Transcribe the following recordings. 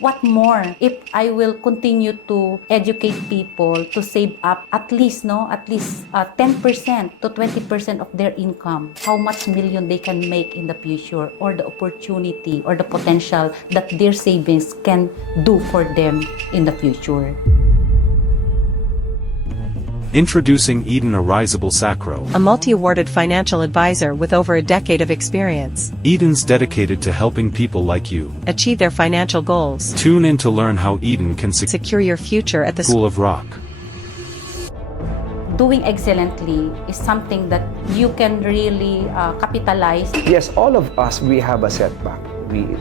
what more if I will continue to educate people to save up at least 10% to 20% of their income, how much million they can make in the future, or the opportunity or the potential that their savings can do for them in the future. Introducing Eden Arisable Sacro. A multi-awarded financial advisor with over a decade of experience. Eden's dedicated to helping people like you Achieve their financial goals. tune in to learn how Eden can Secure your future at the School of Roq. Doing excellently is something that you can really capitalize. Yes, all of us, we have a setback.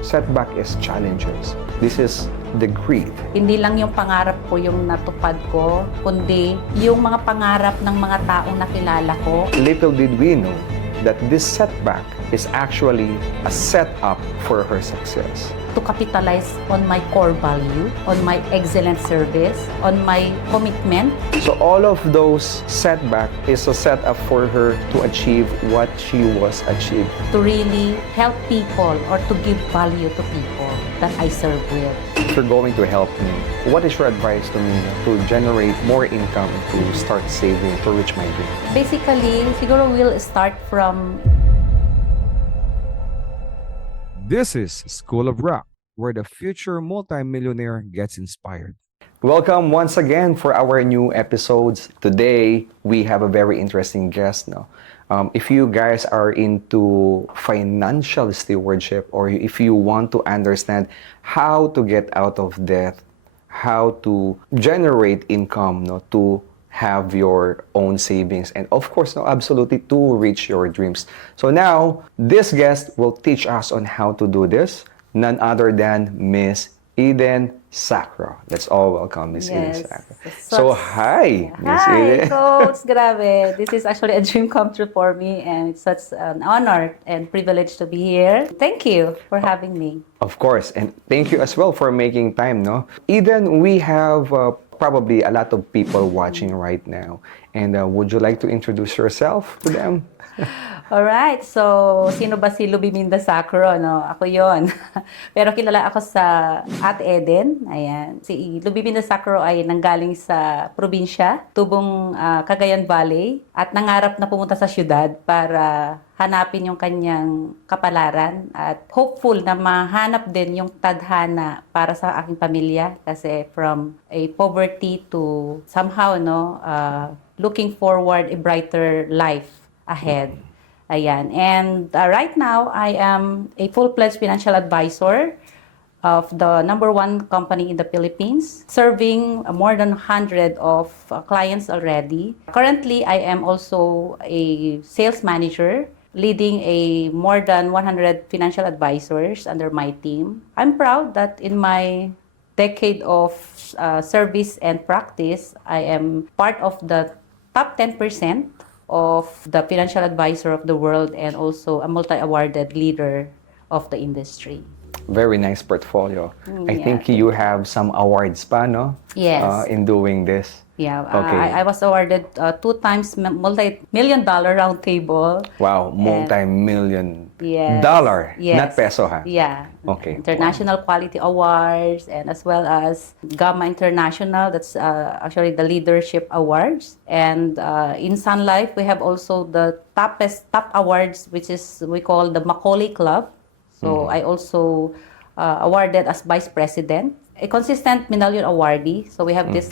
Setback is challenges. This is the greed. Hindi lang yung pangarap ko yung natupad ko, kundi yung mga pangarap ng mga taong nakilala ko. Little did we know that this setback is actually a setup for her success. To capitalize on my core value, on my excellent service, on my commitment. So all of those setback is a setup for her to achieve what she was achieving. To really help people or to give value to people that I serve with. If you're going to help me, what is your advice to me to generate more income to start saving to reach my dream? Basically, siguro we'll start from... This is School of Roq, where the future multimillionaire gets inspired. Welcome once again for our new episodes. Today, we have a very interesting guest. If you guys are into financial stewardship, or if you want to understand how to get out of debt, how to generate income to have your own savings, and of course, absolutely to reach your dreams. So now, this guest will teach us on how to do this, none other than Miss Eden Sacro. Let's all welcome Miss Eden Sacro. So, hi, Miss Eden. Hi, Coach. Grabe. This is actually a dream come true for me, and it's such an honor and privilege to be here. Thank you for having me. Of course, and thank you as well for making time, Eden, we have probably a lot of people watching right now. And would you like to introduce yourself to them? Alright, so sino ba si Lubiminda Sacro? Ako yon. Pero kilala ako sa Ate Eden. Ayan. Si Lubiminda Sacro ay nanggaling sa probinsya, tubong Cagayan Valley, at nangarap na pumunta sa syudad para hanapin yung kanyang kapalaran at hopeful na mahanap din yung tadhana para sa aking pamilya, kasi from a poverty to somehow looking forward a brighter life ahead. Ayan. And right now, I am a full-fledged financial advisor of the #1 company in the Philippines, serving more than 100 of clients already. Currently, I am also a sales manager, leading a more than 100 financial advisors under my team. I'm proud that in my decade of service and practice, I am part of the top 10% of the financial advisor of the world, and also a multi-awarded leader of the industry. Very nice portfolio. I think you have some awards pa, Yes. In doing this. Yeah, Okay. I was awarded 2 times multi-million dollar round table. Wow, multi-million Yes. dollar, Yes. not peso, ha? Yeah. Okay. International Quality Awards, and as well as Gamma International, that's actually the leadership awards. And in Sun Life, we have also the top awards, which is we call the Macaulay Club. So I also awarded as Vice President, a consistent medallion awardee. So we have this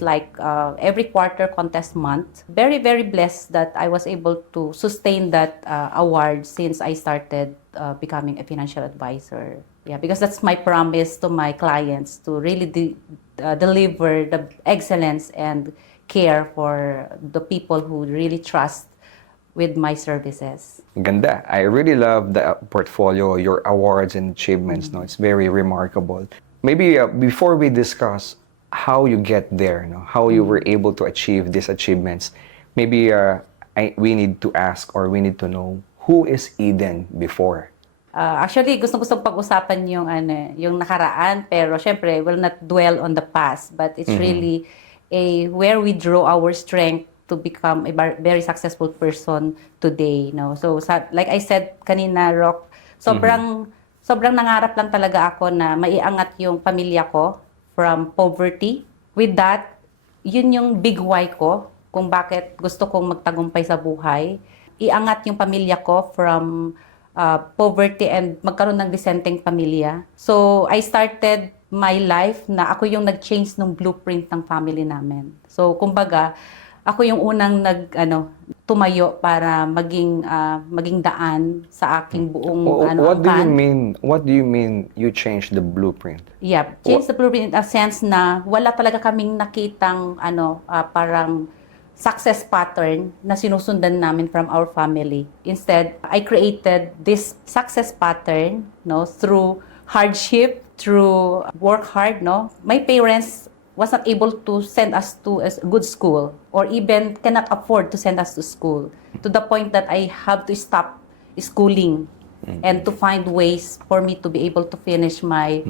every quarter contest month. Very, very blessed that I was able to sustain that award since I started becoming a financial advisor. Yeah, because that's my promise to my clients, to really deliver the excellence and care for the people who really trust with my services. Ganda. I really love the portfolio, your awards and achievements. It's very remarkable. Maybe before we discuss how you get there, how you were able to achieve these achievements, maybe we need to ask, or we need to know, who is Eden before? Actually, gustong pag-usapan yung nakaraan, pero syempre, will not dwell on the past, but it's really where we draw our strength to become a very successful person today. So like I said kanina, Roq, sobrang sobrang nangarap lang talaga ako na maiangat yung pamilya ko from poverty. With that, yun yung big why ko kung bakit gusto kong magtagumpay sa buhay. Iangat yung pamilya ko from poverty and magkaroon ng disenteng pamilya. So, I started my life na ako yung nag-change ng blueprint ng family namin. So, kumbaga, ako yung unang tumayo para maging daan sa aking buong What do you angkan. mean? What do you mean you changed the blueprint? Yeah, change the blueprint in a sense na wala talaga kaming nakitang parang success pattern na sinusundan namin from our family. Instead, I created this success pattern, through hardship, through work hard, My parents was not able to send us to a good school or even cannot afford to send us to school to the point that I have to stop schooling and to find ways for me to be able to finish my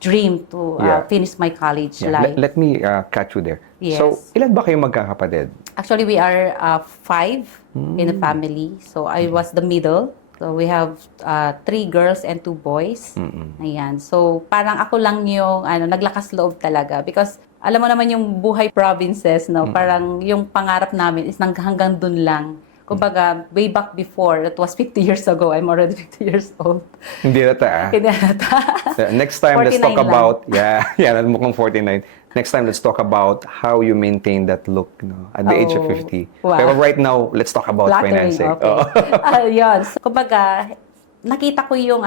dream to finish my college life. Let me catch you there. Yes. So, ilan ba kayong magkakapatid? Actually, we are 5 in a family. So, I was the middle. So, we have 3 girls and 2 boys. Ayan. So, parang ako lang yung naglakas loob talaga. Because, alam mo naman yung buhay provinces, parang yung pangarap namin is hanggang dun lang. Kumbaga, way back before, that was 50 years ago, I'm already 50 years old. Hindi nata, Hindi nata. Next time, let's 49 talk lang. about, mukhang 49. Next time, let's talk about how you maintain that look at the age of 50. Wow. Pero right now, let's talk about Flattering, financing. okay. Yun. So, kumbaga, nakita ko yung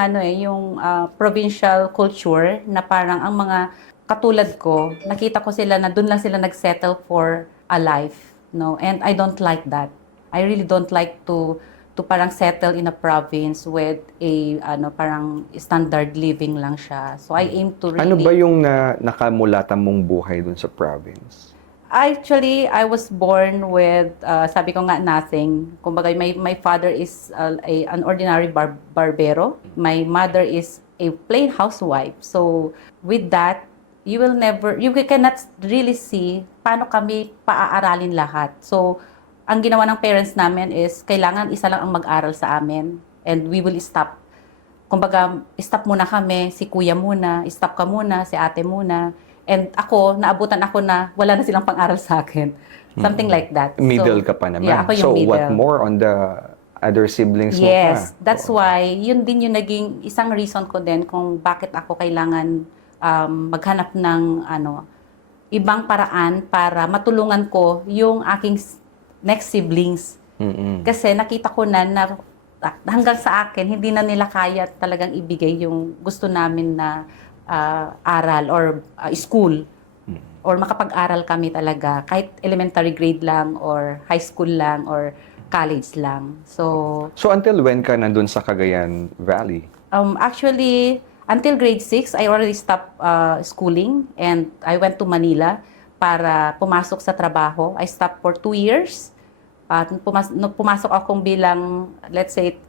provincial culture na parang ang mga katulad ko, nakita ko sila na doon lang sila nagsettle for a life, And I don't like that. I really don't like to parang settle in a province with a parang standard living lang siya. So I aim to really... Ano ba yung nakamulatan mong buhay dun sa province? Actually, I was born with, sabi ko nga, nothing. Kumbaga, my father is an ordinary barbero. My mother is a plain housewife. So, with that, you cannot really see paano kami paaaralin lahat. So, ang ginawa ng parents namin is, kailangan isa lang ang mag-aral sa amin. And we will stop. Kumbaga, stop muna kami, si kuya muna, stop ka muna, si ate muna. And ako, naabutan ako na wala na silang pang-aral sa akin. Something like that. Middle ka pa naman. Yeah, ako yung so, middle. what more on the other siblings mo pa? Yes, that's why, yun din yung naging isang reason ko din kung bakit ako kailangan maghanap ng ibang paraan para matulungan ko yung aking next siblings. Kasi nakita ko na hanggang sa akin, hindi na nila kaya talagang ibigay yung gusto namin na aral or school. Or makapag-aral kami talaga, kahit elementary grade lang or high school lang or college lang. So until when ka nandun sa Cagayan Valley? Actually, until grade 6, I already stopped schooling and I went to Manila para pumasok sa trabaho. I stopped for 2 years. Pumasok akong bilang, let's say,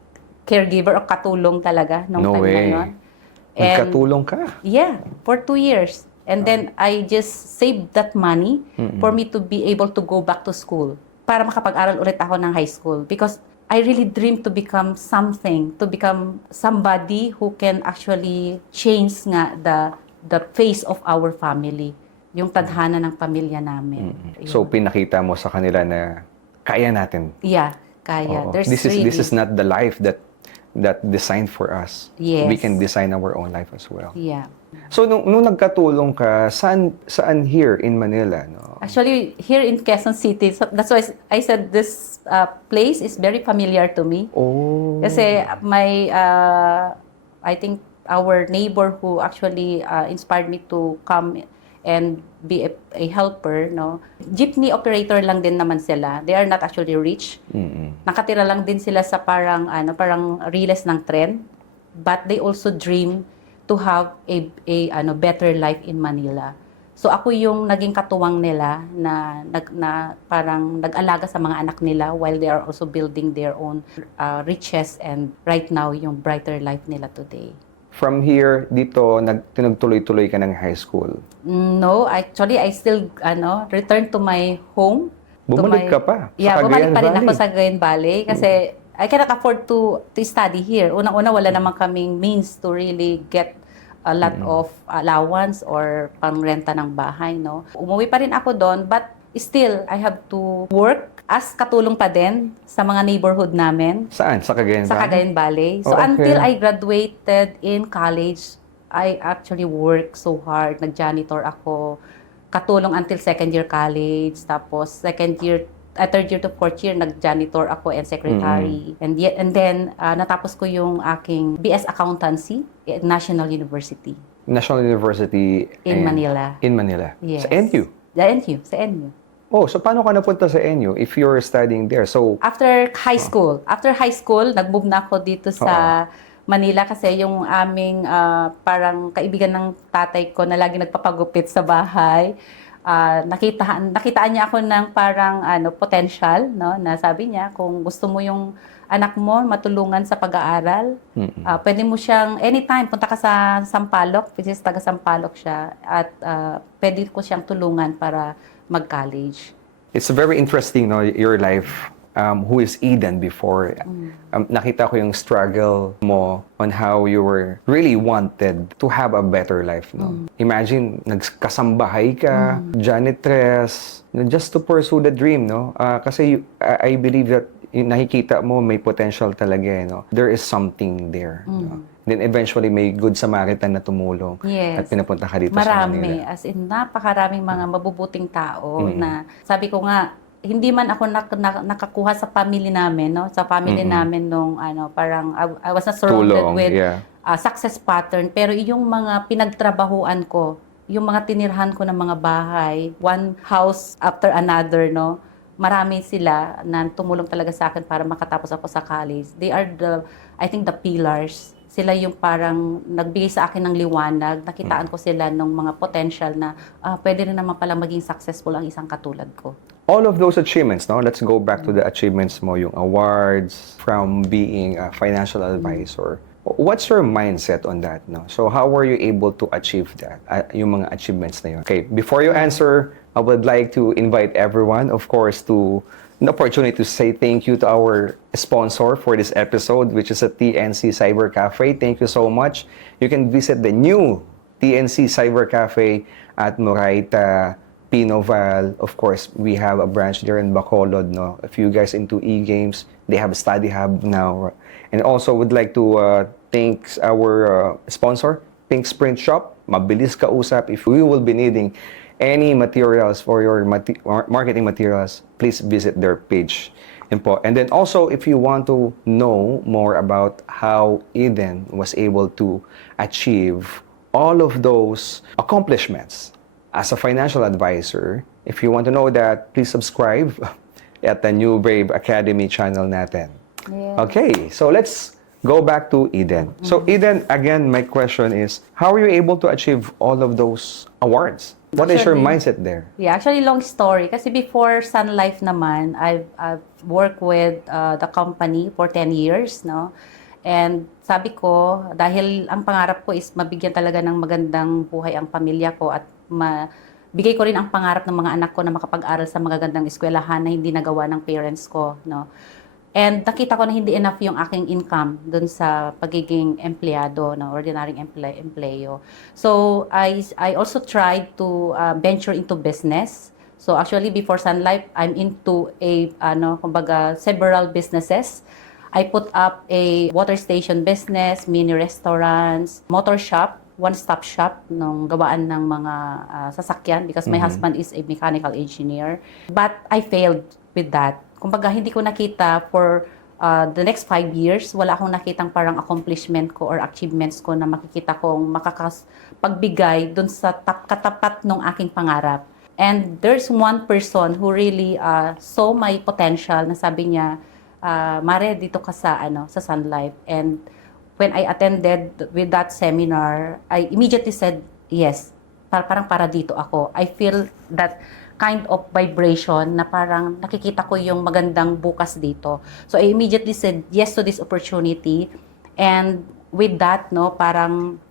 caregiver o katulong talaga nung No time way. na yun. Nagkatulong ka? Yeah, for 2 years. And then I just saved that money for me to be able to go back to school para makapag-aral ulit ako ng high school. Because I really dream to become something, to become somebody who can actually change nga the face of our family, yung tadhana ng pamilya namin. So, pinakita mo sa kanila na kaya natin. Yeah, kaya. Oo. There's This really... is not the life that designed for us. Yes. We can design our own life as well. Yeah. So, nung nagkatulong ka, saan here in Manila? No? Actually, here in Quezon City, so that's why I said this place is very familiar to me. Oh. Kasi I think our neighbor who actually inspired me to come and be a helper, jeepney operator lang din naman sila. They are not actually rich. Nakatira lang din sila sa parang riles ng tren, but they also dream to have a better life in Manila. So ako yung naging katuwang nila na parang nag-alaga sa mga anak nila while they are also building their own riches and right now yung brighter life nila today. From here, dito, nagtuloy-tuloy ka ng high school? No, actually, I still returned to my home. Bumalik ka pa sa Yeah, bumalik Cagayan pa rin ako Valley. sa Cagayan Valley kasi I cannot afford to study here. Unang-una, wala naman kaming means to really get a lot of allowance or pangrenta ng bahay, no? Umuwi pa rin ako doon, but still, I have to work as katulong pa din sa mga neighborhood namin Saan? Sa Cagayan sa Valley? Cagayan Valley. So Oh, okay. until I graduated in college, I actually worked so hard. Nag-janitor ako, katulong until second year college, tapos third year to fourth year, nag-janitor ako and secretary. And then, natapos ko yung aking BS Accountancy at National University National University in Manila. In Manila. Yes. Sa NU. Sa NU. Oh, so paano ka napunta sa NU if you're studying there? So, After high school, nag-move na ako dito sa Manila kasi yung aming parang kaibigan ng tatay ko na lagi nagpapagupit sa bahay. Nakitaan niya ako ng parang potential, no, na sabi niya kung gusto mo yung anak mo matulungan sa pag-aaral, pwede mo siyang anytime punta ka sa Sampaloc, which is taga Sampaloc siya, at pwede ko siyang tulungan para mag-college. it's very interesting, no, your life. Who is Eden before. Nakita ko yung struggle mo on how you were really wanted to have a better life. No? Imagine, nagkasambahay ka, janitress, just to pursue the dream. No? Kasi I believe that nakikita mo may potential talaga. No? There is something there. No? Then eventually may good Samaritan na tumulong at Yes. pinapunta ka dito sa Marami, Manila. as in napakaraming mga mabubuting tao na sabi ko nga, hindi man ako nakakuha sa family namin, no? Sa family namin nung parang I was not surrounded Tulong, with yeah. Success pattern, pero yung mga pinagtrabahuan ko, yung mga tinirhan ko ng mga bahay, one house after another, no? Marami sila na tumulong talaga sa akin para makatapos ako sa college. They are I think the pillars. Sila yung parang nagbigay sa akin ng liwanag. Nakitaan ko sila ng mga potential na pwede rin naman pala maging successful ang isang katulad ko. All of those achievements, no? Let's go back to the achievements mo, yung awards, from being a financial advisor. What's your mindset on that, no? So how were you able to achieve that, yung mga achievements na yun? Okay, before you answer, I would like to invite everyone, of course, to an opportunity to say thank you to our sponsor for this episode, which is a TNC Cyber Cafe. Thank you so much. You can visit the new TNC Cyber Cafe at Moraita, Pinoval. Of course, we have a branch there in Bacolod, no? If you guys into e-games, they have a study hub now. And also would like to thank our sponsor, Pink Sprint Shop. Mabilis kausap. If we will be needing any materials for your marketing materials, please visit their page. And then also, if you want to know more about how Eden was able to achieve all of those accomplishments as a financial advisor, if you want to know that, please subscribe at the New Brave Academy channel natin. Yes. Okay, so let's go back to Eden. So Eden, again, my question is, how are you able to achieve all of those awards? What is your Actually, mindset there? Yeah, actually long story. Kasi before Sun Life naman, I've worked with the company for 10 years, no? And sabi ko, dahil ang pangarap ko is mabigyan talaga ng magandang buhay ang pamilya ko at bigay ko rin ang pangarap ng mga anak ko na makapag-aral sa magagandang eskwelahan na hindi nagawa ng parents ko, no? And nakita ko na hindi enough yung aking income dun sa pagiging empleyado, no, ordinaryong empleyo. So I also tried to venture into business. So actually before Sun Life, I'm into several businesses. I put up a water station business, mini restaurants, motor shop, one-stop shop nung gawaan ng mga sasakyan because my husband is a mechanical engineer. But I failed with that. Kumbaga, hindi ko nakita for the next 5 years, wala akong nakitang parang accomplishment ko or achievements ko na makikita kong makakapagbigay dun sa katapat ng aking pangarap. And there's one person who really saw my potential na sabi niya, Mare, dito ka sa Sun Life. And when I attended with that seminar, I immediately said, yes, parang para dito ako. I feel that kind of vibration na parang nakikita ko yung magandang bukas dito. So I immediately said yes to this opportunity. And with that, no, parang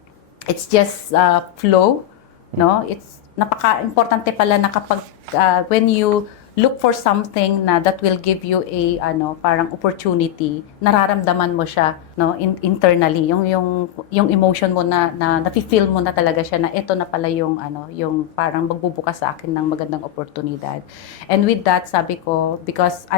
it's just flow, no? It's napaka-importante pala na kapag when you look for something na that will give you a parang opportunity, nararamdaman mo siya, no, internally, yung emotion mo na nafi-feel mo na talaga siya na ito na pala yung parang magbubukas sa akin ng magandang oportunidad. And with that, sabi ko, because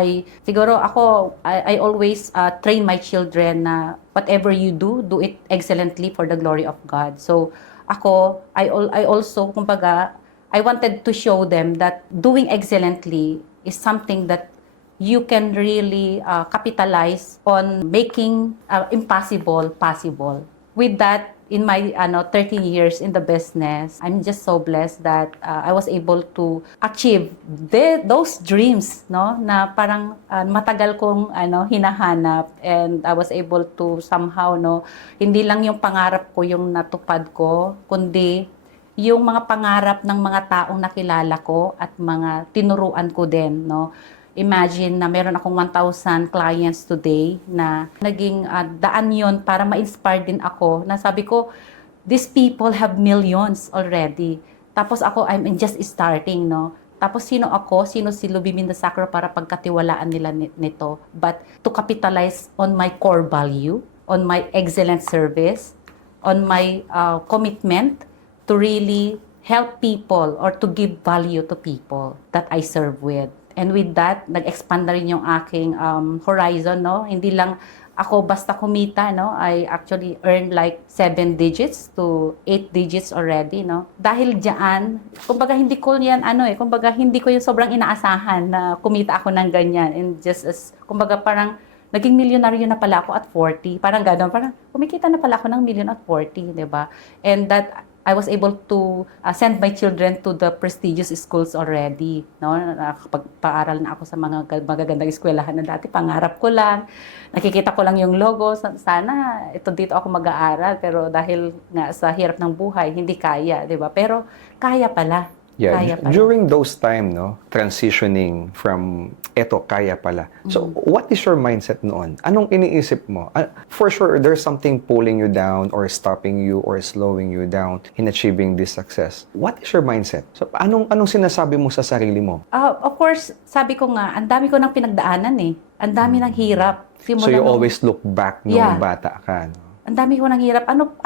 siguro ako, I always train my children na whatever you do, do it excellently for the glory of God. So ako, I also, kumbaga, I wanted to show them that doing excellently is something that you can really capitalize on making impossible possible. With that, in my 13 years in the business, I'm just so blessed that I was able to achieve those dreams, no, na parang matagal kong hinahanap, and I was able to somehow, no, hindi lang yung pangarap ko yung natupad ko, kundi yung mga pangarap ng mga taong nakilala ko at mga tinuruan ko din, no. Imagine na meron akong 1,000 clients today na naging daan yon para ma-inspire din ako, na sabi ko, these people have millions already. Tapos ako, I'm just starting, no. Tapos sino si Lubiminda Sacro para pagkatiwalaan nila nito, but to capitalize on my core value, on my excellent service, on my commitment to really help people or to give value to people that I serve with. And with that, nag-expand na rin yung aking horizon, no? Hindi lang ako basta kumita, no? I actually earned like 7 digits to 8 digits already, no? Dahil diyan, kumbaga hindi ko yan kumbaga hindi ko yung sobrang inaasahan na kumita ako ng ganyan. And just as, kumbaga parang naging milyonaryo na pala ako at 40. Parang gano'n, parang kumikita na pala ako ng million at 40, di ba? And that I was able to send my children to the prestigious schools already, no? Nakapagpaaral na ako sa mga magagandang eskwelahan na dati pangarap ko lang. Nakikita ko lang yung logo, sana dito ako mag-aaral, pero dahil nga sa hirap ng buhay, hindi kaya, 'di ba? Pero kaya pala. Yeah, Kaya pala. during those time, no, transitioning from kaya pala. So, what is your mindset noon? Anong iniisip mo? For sure, there's something pulling you down or stopping you or slowing you down in achieving this success. What is your mindset? So, anong sinasabi mo sa sarili mo? Of course, sabi ko nga, ang dami ko nang pinagdaanan eh. Ang dami ng hirap. So, you always look back nung Yeah. bata ka, no? Ang dami ko nang hirap. Ano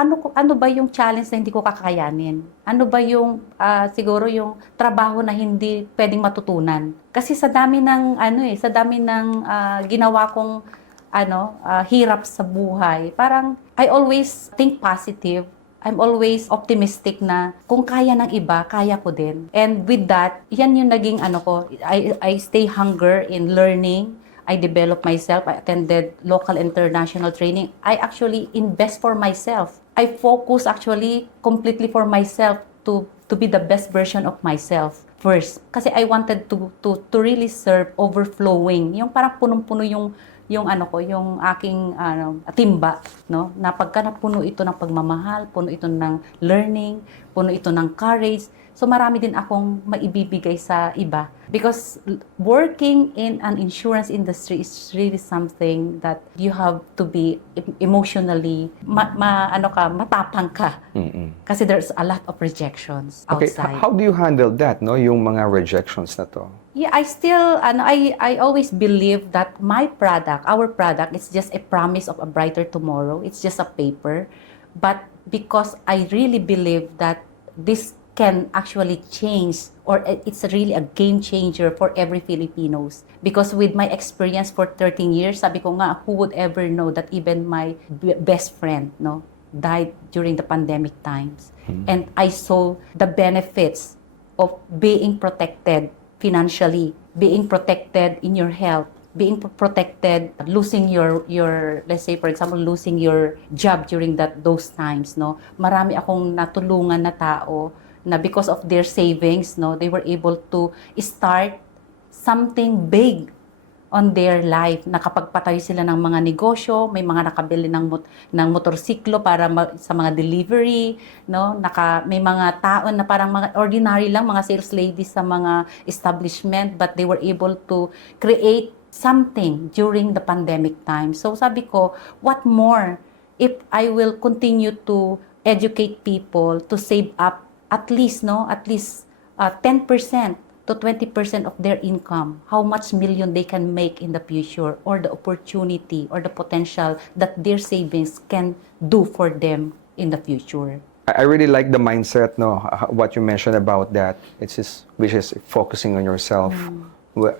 ba yung challenge na hindi ko kakayanin? Ano ba yung siguro yung trabaho na hindi pwedeng matutunan? Kasi sa dami ng ginawa kong hirap sa buhay, parang I always think positive. I'm always optimistic na kung kaya ng iba, kaya ko din. And with that, yan yung naging ko. I stay hunger in learning. I developed myself. I attended local international training. I actually invest for myself. I focus actually completely for myself to be the best version of myself first. Kasi I wanted to really serve overflowing. Yung parang punong-puno yung aking timba, no? Na pagka napuno ito ng pagmamahal, puno ito ng learning, puno ito ng courage. So marami din akong maibibigay sa iba. Because working in an insurance industry is really something that you have to be emotionally, matapang ka. Kasi there's a lot of rejections outside. How do you handle that, no? Yung mga rejections na to? Yeah, I still, I always believe that our product is just a promise of a brighter tomorrow. It's just a paper. But because I really believe that this can actually change, or it's really a game changer for every Filipinos. Because with my experience for 13 years, sabi ko nga, who would ever know that even my best friend, no, died during the pandemic times. And I saw the benefits of being protected financially, being protected in your health, being protected, losing your let's say for example, losing your job during those times, no. Marami akong natulungan na tao na because of their savings, no, they were able to start something big on their life. Nakapagpatayo sila ng mga negosyo, may mga nakabili ng motorsiklo para sa mga delivery, no? May mga tao na parang mga ordinary lang, mga sales ladies sa mga establishment, but they were able to create something during the pandemic time. So sabi ko, what more if I will continue to educate people to save up at least 10% to 20% of their income, how much million they can make in the future, or the opportunity or the potential that their savings can do for them in the future. I really like the mindset, no, what you mentioned about that. It's just, which is focusing on yourself.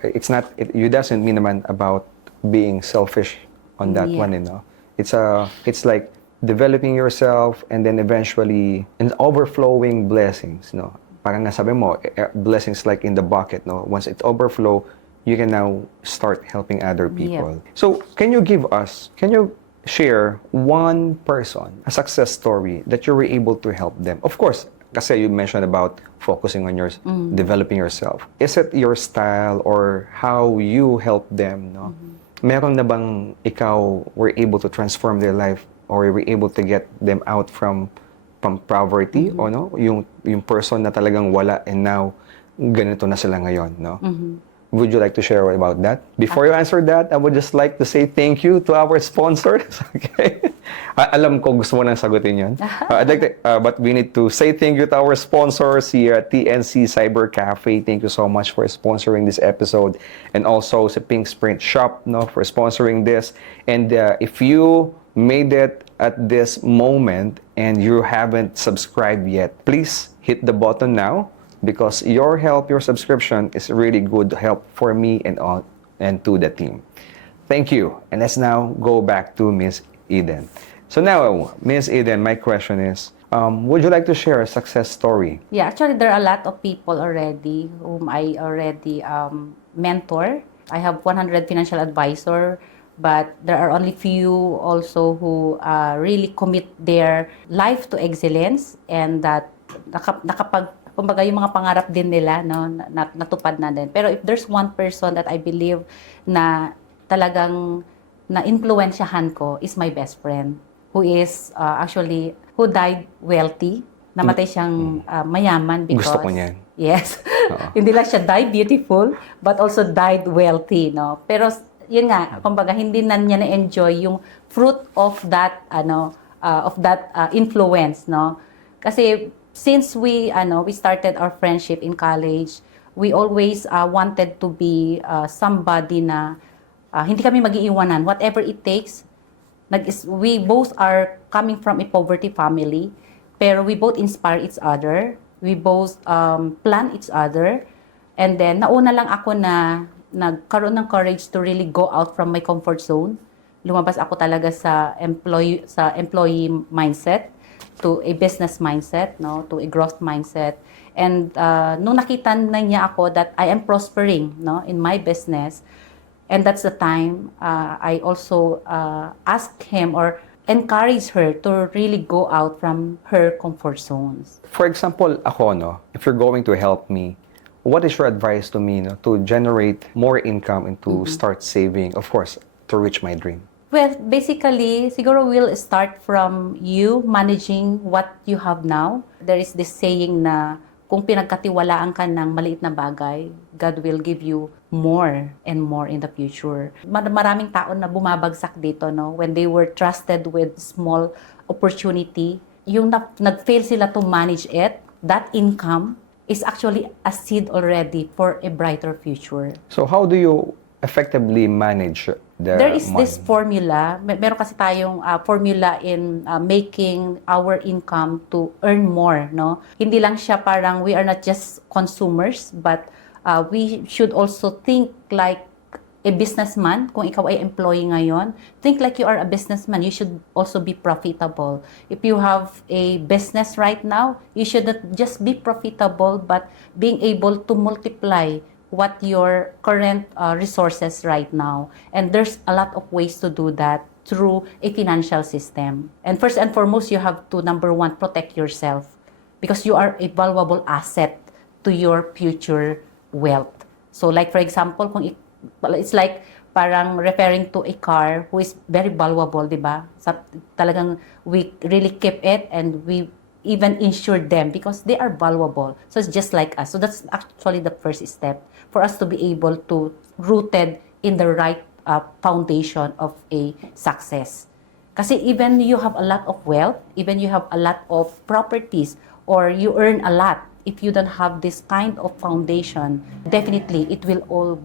It's not, you doesn't mean naman about being selfish on that one, you know. It's like developing yourself and then eventually and overflowing blessings, no. Parang nasabi mo, blessings like in the bucket, no. Once it overflow, you can now start helping other people. So, can you share one person, a success story that you were able to help them? Of course, kasi you mentioned about focusing on your developing yourself. Is it your style or how you help them, no? Meron na bang ikaw were able to transform their life or were able to get them out from poverty o no? Yung person na talagang wala and now ganito na sila ngayon, no? Would you like to share about that? Before you answer that, I would just like to say thank you to our sponsors. Okay? Alam ko gusto mo nang sagutin yun. I'd like to, but we need to say thank you to our sponsors here at TNC Cyber Cafe. Thank you so much for sponsoring this episode. And also sa Pink Sprint Shop, no, for sponsoring this. And if you made it at this moment and you haven't subscribed yet, please hit the button now. Because your help, your subscription is really good help for me and to the team. Thank you. And let's now go back to Miss Eden. So now, Miss Eden, my question is, would you like to share a success story? Yeah, actually, there are a lot of people already whom I already mentor. I have 100 financial advisor, but there are only few also who really commit their life to excellence and that kumbaga yung mga pangarap din nila, no, natupad na din. Pero if there's one person that I believe na talagang na-influensyahan ko is my best friend who is actually, who died wealthy. Namatay siyang mayaman because... Gusto ko niyan. Yes. Hindi lang siya died beautiful, but also died wealthy, no. Pero yun nga, kumbaga hindi na niya na-enjoy yung fruit of that, influence, no. Kasi since we started our friendship in college, we always wanted to be somebody na hindi kami mag-iiwanan. Whatever it takes, we both are coming from a poverty family, pero we both inspire each other. We both plan each other. And then, nauna lang ako na nagkaroon ng courage to really go out from my comfort zone. Lumabas ako talaga sa employee mindset to a business mindset, no, to a growth mindset. And nung nakita na niya ako that I am prospering, no, in my business, and that's the time I also asked him or encourage her to really go out from her comfort zones. For example, ako, no, if you're going to help me, what is your advice to me, no, to generate more income and to start saving, of course, to reach my dream? Well, basically, siguro we'll start from you managing what you have now. There is this saying na kung pinagkatiwalaan ka ng maliit na bagay, God will give you more and more in the future. Maraming tao na bumabagsak dito, no? When they were trusted with small opportunity, yung nag-fail sila to manage it, that income is actually a seed already for a brighter future. So how do you effectively manage there is money? This formula. Meron kasi tayong formula in making our income to earn more, no? Hindi lang siya parang we are not just consumers, but we should also think like a businessman. Kung ikaw ay employee ngayon, think like you are a businessman. You should also be profitable. If you have a business right now, you should not just be profitable, but being able to multiply what your current resources right now. And there's a lot of ways to do that through a financial system. And first and foremost, you have to, number one, protect yourself because you are a valuable asset to your future wealth. So like for example, kung it's like parang referring to a car who is very valuable, di ba? Talagang we really keep it and we even insure them because they are valuable. So it's just like us. So that's actually the first step for us to be able to rooted in the right foundation of a success. Kasi even you have a lot of wealth, even you have a lot of properties, or you earn a lot, if you don't have this kind of foundation, definitely it will all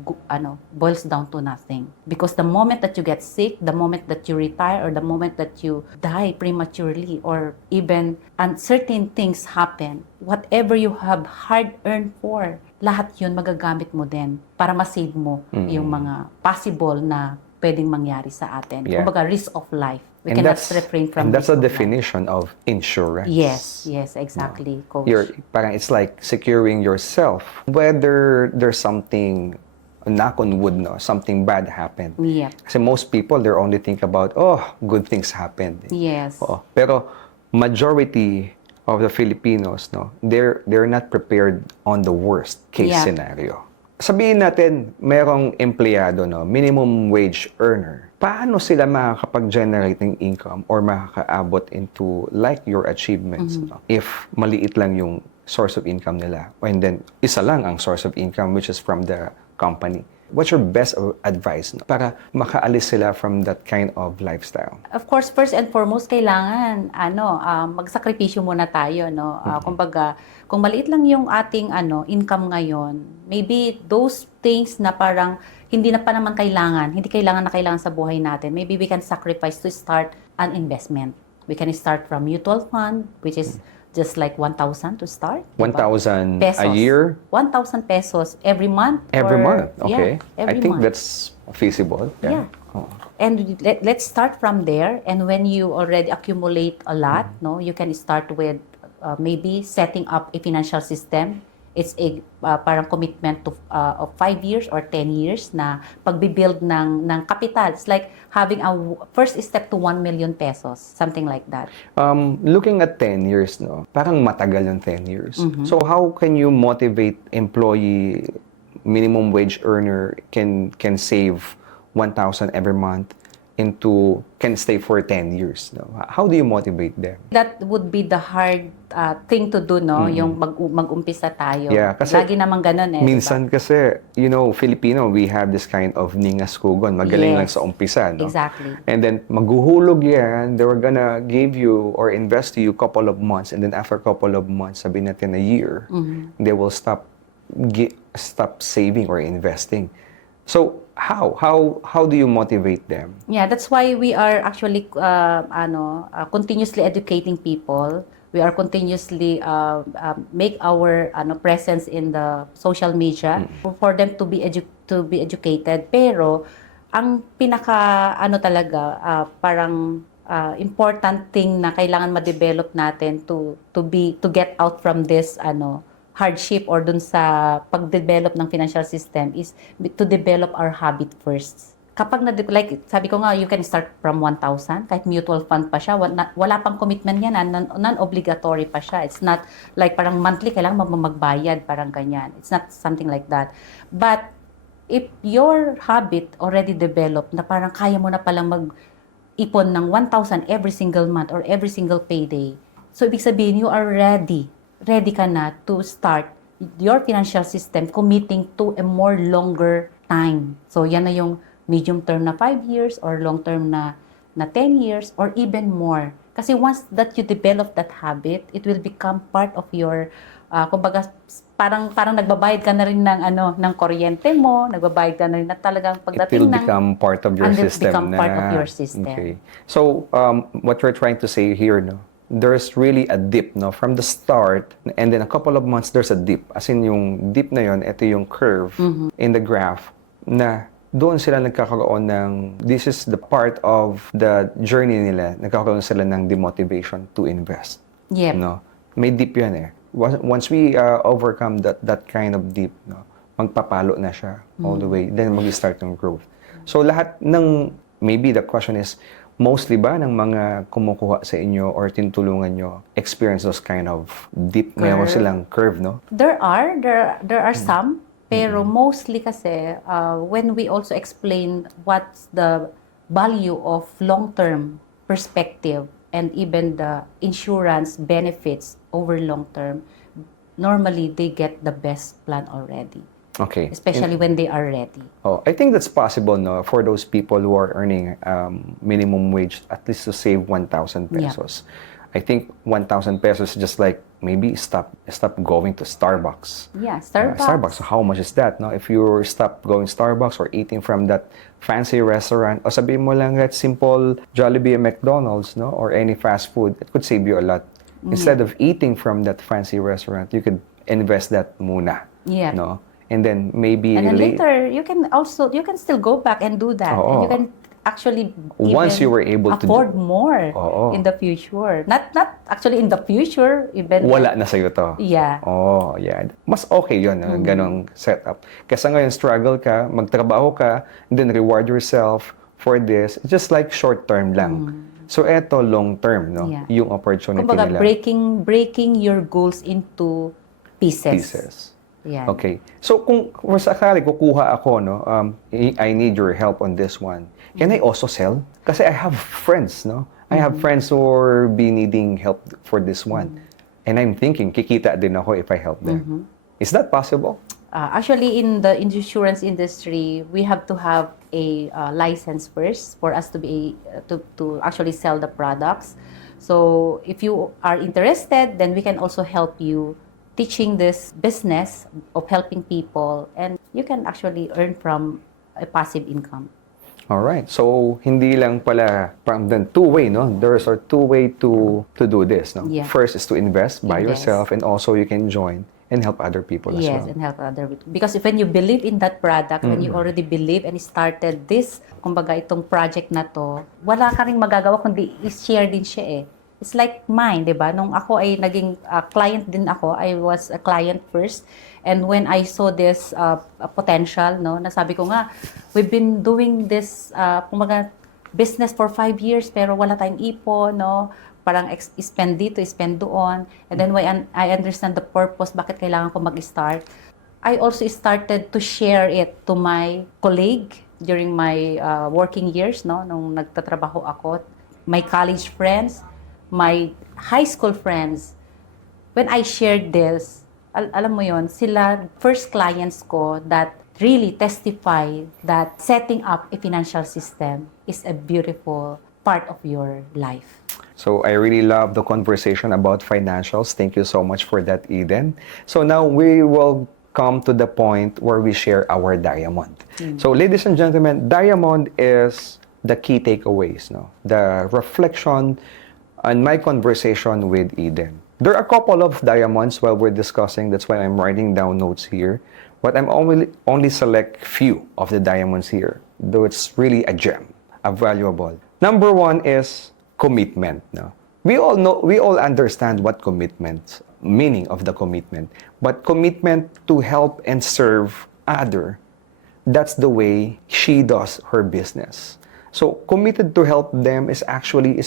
boils down to nothing. Because the moment that you get sick, the moment that you retire, or the moment that you die prematurely, or even uncertain things happen, whatever you have hard-earned for, lahat yun magagamit mo din para ma-save mo yung mga possible na pwedeng mangyari sa atin. Yeah. Kumbaga, risk of life. We And cannot that's, refrain from and that's risk the of life. definition of insurance. Yes, exactly, Coach. Parang it's like securing yourself. Whether there's something, knock on wood, no, something bad happened. Yeah. Kasi most people, they only think about, oh, good things happened. Yes. Oo. Pero majority of the Filipinos, no, they're not prepared on the worst case Yeah. scenario. Sabihin natin, merong empleyado, no, minimum wage earner. Paano sila makakapag-generate ng income or makakaabot into like your achievements, no? If maliit lang yung source of income nila, and then isa lang ang source of income, which is from the company. What's your best advice, no, para makaalis sila from that kind of lifestyle? Of course, first and foremost, kailangan magsakripisyo muna tayo, no. Kumbaga, kung maliit lang yung ating income ngayon, maybe those things na parang hindi na pa naman kailangan, hindi kailangan sa buhay natin. Maybe we can sacrifice to start an investment. We can start from mutual fund, which is just like 1,000 to start. 1,000 Pesos. a year? 1,000 pesos every month. Every or- month? Okay. Yeah, every I think month. that's feasible. Yeah. Oh. And let's start from there. And when you already accumulate a lot, no, you can start with maybe setting up a financial system. It's a parang commitment to of 5 years or 10 years na pagbibuild ng capital. It's like having a first step to 1 million pesos, something like that. Looking at 10 years, no, parang matagal yung 10 years. So how can you motivate employee, minimum wage earner can save 1,000 every month can stay for 10 years? No? How do you motivate them? That would be the hard thing to do, no? Yung mag-umpisa tayo. Yeah, kasi Lagi naman ganun eh. Minsan kasi, Filipino, we have this kind of ningas kugon. Magaling lang Yes. sa umpisa, no? Exactly. And then, maghuhulog yan, they were gonna give you or invest to you couple of months, and then after a couple of months, sabihin natin a year, they will stop saving or investing. So, how do you motivate them? Yeah, that's why we are actually continuously educating people. We are continuously make our presence in the social media for them to be educated. Pero ang pinaka talaga parang important thing na kailangan ma-develop natin to get out from this hardship or dun sa pag-develop ng financial system is to develop our habit first. Kapag like sabi ko nga, you can start from 1,000, kahit mutual fund pa siya, wala pang commitment yan, non-obligatory pa siya. It's not like parang monthly, kailangan magbayad, parang ganyan. It's not something like that. But if your habit already developed, na parang kaya mo na palang mag-ipon ng 1,000 every single month or every single payday, so ibig sabihin, you are ready ka na to start your financial system committing to a more longer time. So, yan na yung medium term na 5 years or long term na 10 years or even more. Kasi once that you develop that habit, it will become part of your, kumbaga, parang nagbabayad ka na rin ng kuryente mo, nagbabayad ka na rin na talagang It pagdating will become part of your and it system. become part of your system. Okay. So, what we're trying to say here, no, there's really a dip, no, from the start, and then a couple of months, there's a dip. As in, yung dip na yon, ito yung curve in the graph, na doon sila nagkakaroon ng, this is the part of the journey nila, nagkakaroon sila ng demotivation to invest. Yep. No? May dip yan eh. Once we overcome that kind of dip, no, magpapalo na siya all the way, then mag-start yung growth. So lahat ng, maybe the question is, mostly ba ng mga kumukuha sa inyo or tinutulungan nyo experience those kind of dip? Mayroon silang curve, no? There are some, pero mostly kasi when we also explain what's the value of long-term perspective and even the insurance benefits over long-term, normally they get the best plan already. Okay. Especially when they are ready. Oh, I think that's possible, no, for those people who are earning minimum wage, at least to save 1,000 pesos. I think 1,000 pesos is just like maybe stop going to Starbucks. Yeah, Starbucks. Starbucks. So how much is that? No, if you stop going Starbucks or eating from that fancy restaurant, o sabihin mo lang that simple Jollibee and McDonald's, no, or any fast food, it could save you a lot. Instead of eating from that fancy restaurant, you could invest that muna. Yeah. No, and then maybe And then later, you can still go back and do that. Oo. And you can actually Once even you were able to afford more Oo. in the future. Not actually in the future, even wala na sa'yo to. Yeah. Oh, yeah. Mas okay yun, ganong setup. Kasi ngayon, struggle ka, magtrabaho ka, and then reward yourself for this. It's just like short-term lang. So, eto, long-term, no? Yeah. Yung opportunity Kumbaga, nila. breaking your goals into pieces. Yeah. Okay. So, kung sakali kukuha ako, no, I need your help on this one. Can I also sell? Kasi I have friends, no? I have friends who are be needing help for this one. And I'm thinking, kikita din ako if I help them. Is that possible? Actually, in the insurance industry, we have to have a license first for us to be to actually sell the products. So, if you are interested, then we can also help you teaching this business of helping people, and you can actually earn from a passive income. All right. So, hindi lang pala from the two-way, no? There's a two-way to do this, no? Yeah. First is to invest by Invest. yourself, and also you can join and help other people as Yes, well. and help other people. Because when you believe in that product, when you already believe and started this, kumbaga itong project na to, wala ka rin magagawa kundi i-share din siya eh. It's like mine, di ba? Nung ako ay naging client din ako, I was a client first. And when I saw this potential, no, nasabi ko nga, we've been doing this, kumbaga, business for 5 years, pero wala tayong ipon, no? Parang spend dito, spend doon. And then when I understand the purpose, bakit kailangan ko mag-start, I also started to share it to my colleague during my working years, no? Nung nagtatrabaho ako, my college friends, my high school friends. When I shared this, alam mo yon, sila first clients ko that really testify that setting up a financial system is a beautiful part of your life. So, I really love the conversation about financials. Thank you so much for that, Eden. So, now we will come to the point where we share our diamond. So, ladies and gentlemen, diamond is the key takeaways, no? The reflection on my conversation with Eden. There are a couple of diamonds while we're discussing. That's why I'm writing down notes here. But I'm only select few of the diamonds here, though it's really a gem, a valuable. Number one is commitment. No? We all understand what commitment, meaning of the commitment. But commitment to help and serve other, that's the way she does her business. So, committed to help them is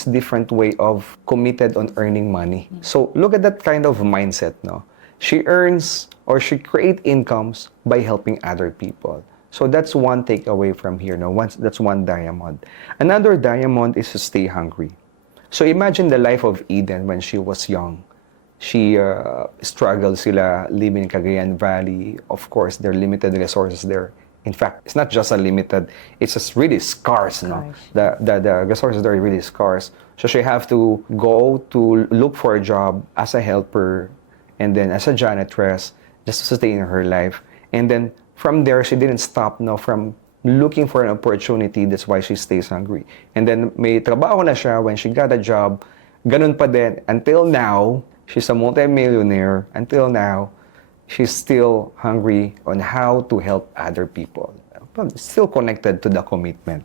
different way of committed on earning money. So, look at that kind of mindset, no? She earns or she create incomes by helping other people. So, that's one takeaway from here, no? That's one diamond. Another diamond is to stay hungry. So, imagine the life of Eden when she was young. She struggled sila living in Cagayan Valley. Of course, there are limited resources there. In fact, it's not just a limited, it's just really scarce, no? The resources are really scarce. So she have to go to look for a job as a helper and then as a janitress just to sustain her life. And then from there, she didn't stop, no, from looking for an opportunity. That's why she stays hungry. And then may trabaho na siya when she got a job. Ganun pa din. Until now, she's a multi-millionaire. Until now, she's still hungry on how to help other people. Still connected to the commitment.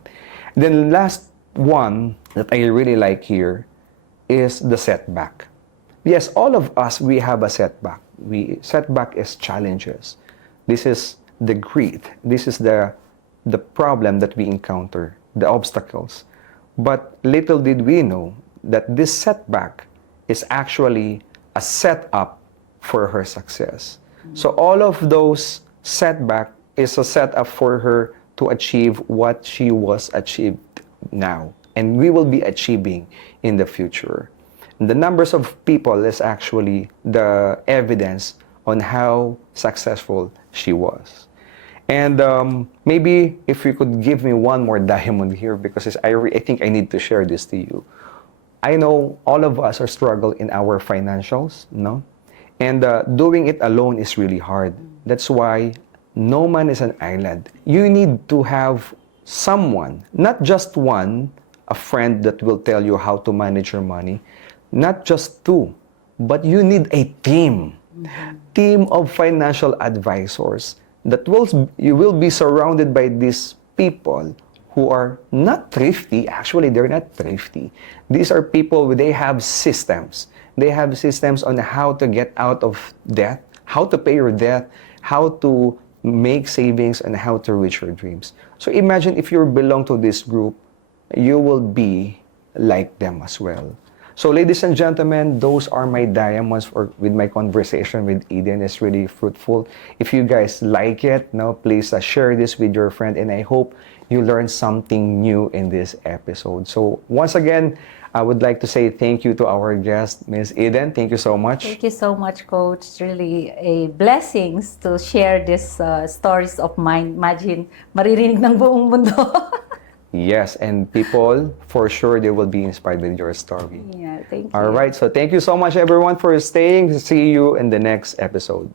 Then last one that I really like here is the setback. Yes, all of us, we have a setback. Setback is challenges. This is the greed. This is the problem that we encounter, the obstacles. But little did we know that this setback is actually a setup for her success. So all of those setback is a setup for her to achieve what she was achieved now. And we will be achieving in the future. And the numbers of people is actually the evidence on how successful she was. And maybe if you could give me one more diamond here, because I think I need to share this to you. I know all of us are struggle in our financials, no? And doing it alone is really hard. That's why no man is an island. You need to have someone, not just one, a friend that will tell you how to manage your money, not just two, but you need a team. Team of financial advisors that you will be surrounded by these people who are not thrifty. Actually, they're not thrifty. These are people, they have systems. They have systems on how to get out of debt, how to pay your debt, how to make savings, and how to reach your dreams. So imagine if you belong to this group, you will be like them as well. So ladies and gentlemen, those are my diamonds with my conversation with Eden. It's really fruitful. If you guys like it, now please share this with your friend, and I hope you learned something new in this episode. So once again, I would like to say thank you to our guest, Ms. Eden. Thank you so much. Thank you so much, Coach. It's really a blessings to share these stories of mine. Imagine, maririnig ng buong mundo. Yes, and people, for sure, they will be inspired with your story. Yeah, thank you. All right, so thank you so much, everyone, for staying. See you in the next episode.